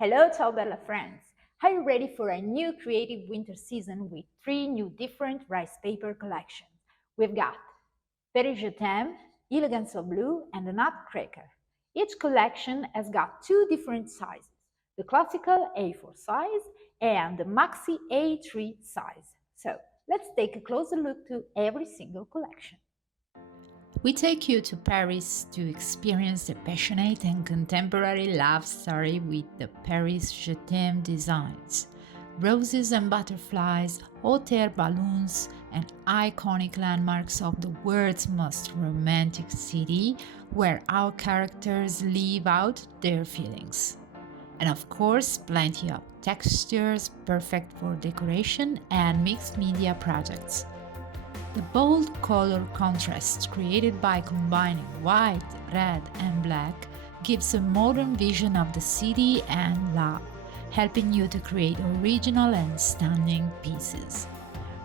Hello, Ciao Bella friends! Are you ready for a new creative winter season with 3 new different rice paper collections? We've got Paris Je t'aime, Elegance of Blue, and the Nutcracker. Each collection has got 2 different sizes, the classical A4 size and the maxi A3 size. So let's take a closer look to every single collection. We take you to Paris to experience the passionate and contemporary love story with the Paris Je t'aime designs. Roses and butterflies, hot air balloons, and iconic landmarks of the world's most romantic city where our characters live out their feelings. And of course, plenty of textures perfect for decoration and mixed media projects. The bold color contrast created by combining white, red, and black gives a modern vision of the city and love, helping you to create original and stunning pieces.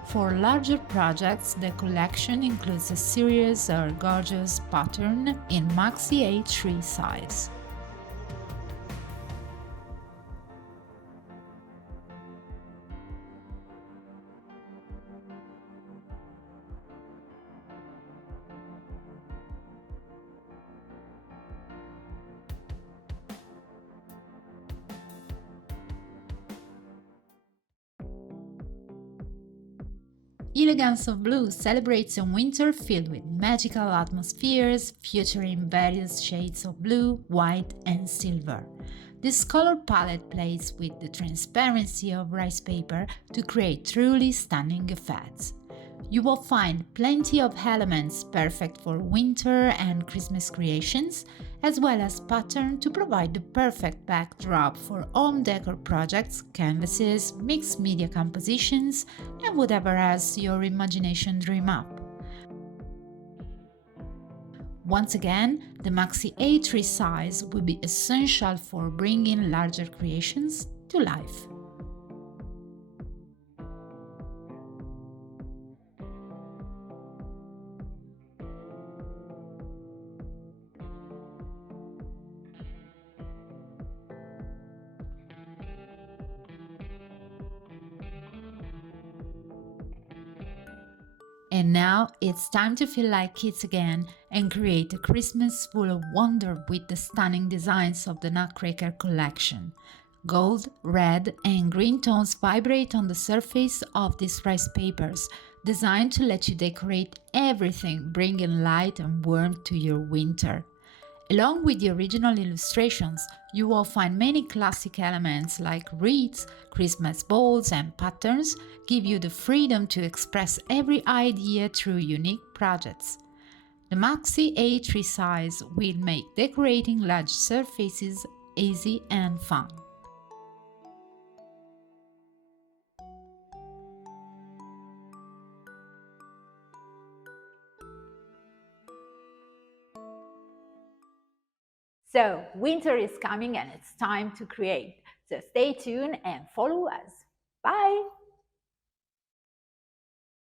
For larger projects, the collection includes a series or gorgeous pattern in maxi A3 size. Elegance of Blue celebrates a winter filled with magical atmospheres featuring various shades of blue, white, and silver. This color palette plays with the transparency of rice paper to create truly stunning effects. You will find plenty of elements perfect for winter and Christmas creations, as well as pattern to provide the perfect backdrop for home decor projects, canvases, mixed media compositions, and whatever else your imagination dream up. Once again, the Maxi A3 size will be essential for bringing larger creations to life. And now it's time to feel like kids again and create a Christmas full of wonder with the stunning designs of the Nutcracker collection. Gold, red, and green tones vibrate on the surface of these rice papers, designed to let you decorate everything, bringing light and warmth to your winter. Along with the original illustrations, you will find many classic elements like wreaths, Christmas balls, and patterns give you the freedom to express every idea through unique projects. The Maxi A3 size will make decorating large surfaces easy and fun. So, winter is coming and it's time to create. So, stay tuned and follow us. Bye!